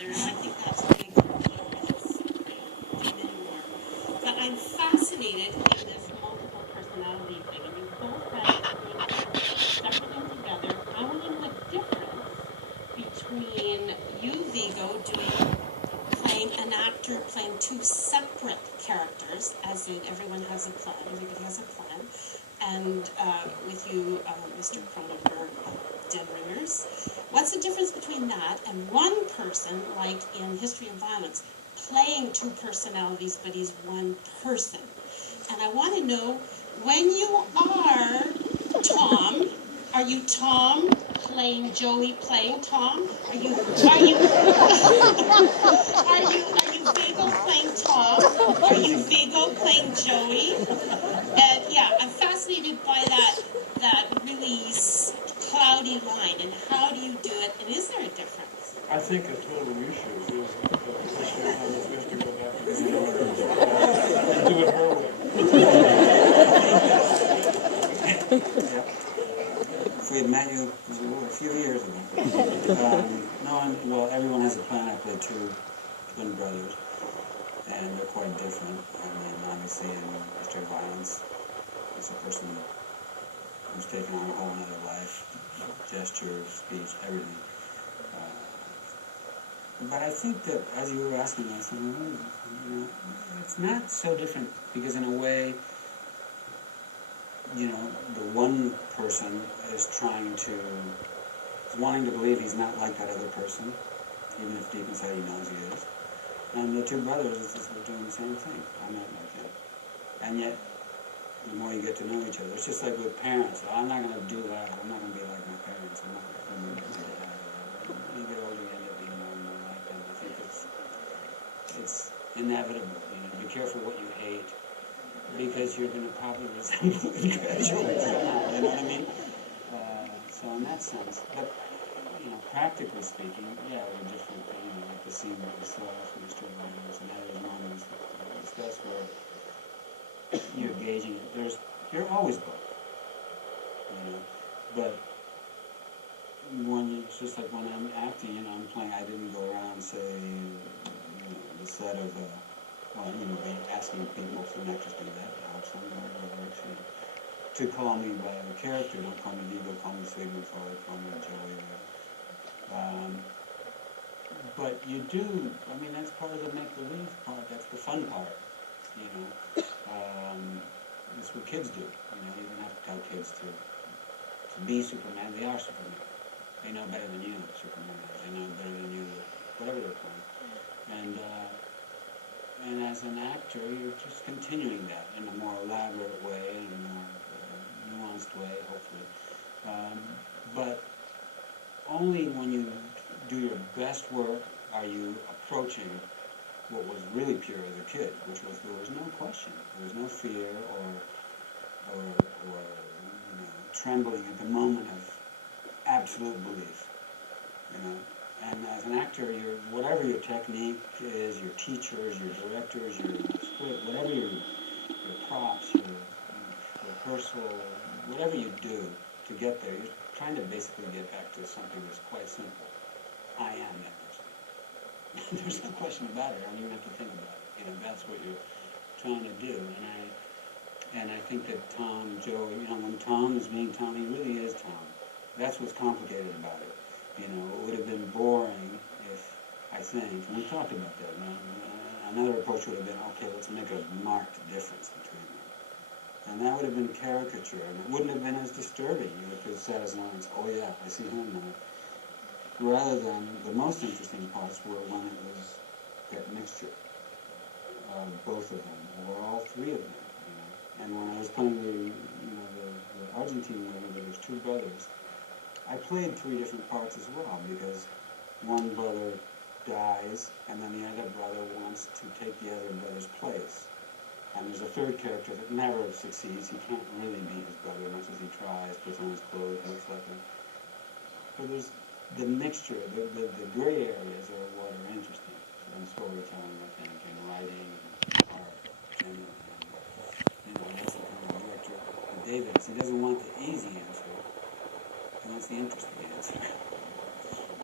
together, and I think that's really cool. But I'm fascinated in this multiple personality thing, and you both have separately together. I want to know the difference between you, Viggo, playing an actor, playing two separate characters, as in everyone has a plan, everybody has a plan, and with you, Mr. Cronenberg, Dead Ringers. What's the difference between that and one person, like in History of Violence, playing two personalities, but he's one person? And I want to know, when you are Tom, are you Tom playing Joey playing Tom? Are you Viggo playing Tom? Are you Viggo playing Joey? And yeah, I'm fascinated by that really cloudy line, and how do you do it, and is there a difference? I think a total issue is the question of how much we have to go back to the and do it her way. If we had met you a few years ago. Well, everyone has a plan. I play two twin brothers, and they're quite different. I mean, obviously, in History of Violence, it's a person who's taken on a whole other life, gesture, speech, everything. But I think that, as you were asking us, it's not so different, because in a way, the one person is wanting to believe he's not like that other person, even if deep inside he knows he is. And the two brothers, they're doing the same thing. I'm not like that. And yet, the more you get to know each other, it's just like with parents. I'm not going to do that. I'm not going to be like my parents. I'm not going to be like that. When you get older, you end up being more and more like them. I think it's inevitable. Be careful what you hate, because you're going to probably resemble it gradually somehow. You know what I mean? So in that sense, but practically speaking, yeah, we're different. Like the scene that we saw from History of Violence, and there's moments that we discussed where you're gauging it. You're always both, but it's just like when I'm acting, I'm playing. I didn't go around say the set of asking people for an actress to do that, help someone or actually to call me by the character. Don't call me Viggo, call me Sigmund Freud, call me Joey. But you do. I mean, that's part of the make-believe part. That's the fun part. That's what kids do. You don't have to tell kids to be Superman. They are Superman. They know better than you what Superman is. They know better than you whatever they're playing. And as an actor, you're just continuing that in a more elaborate way, in a more nuanced way, hopefully. But only when you do your best work are you approaching what was really pure as a kid, which was there was no question, there was no fear or trembling at the moment of absolute belief, And as an actor, whatever your technique is, your teachers, your directors, your script, whatever your props, your rehearsal, whatever you do to get there, you're trying to basically get back to something that's quite simple. I am that person. There's no question about it. I don't even have to think about it. That's what you're trying to do. And I think that Tom, Joey, when Tom is being Tom, he really is Tom. That's what's complicated about it. It would have been boring if, I think, and we talked about that. Another approach would have been, okay, let's make a marked difference between them. And that would have been caricature, and it wouldn't have been as disturbing. You could have said as long as, oh yeah, I see him now. Rather than, the most interesting parts were when it was that mixture of both of them, or all three of them. And when I was playing the Argentine movie where there's two brothers, I played three different parts as well, because one brother dies, and then the other brother wants to take the other brother's place. And there's a third character that never succeeds. He can't really be his brother much as he tries, puts on his clothes, looks like him. But there's the mixture, the gray areas are what are interesting in storytelling, I think, in writing, and art, and that's the kind of director David is. He doesn't want the easy answer, and that's the interesting answer.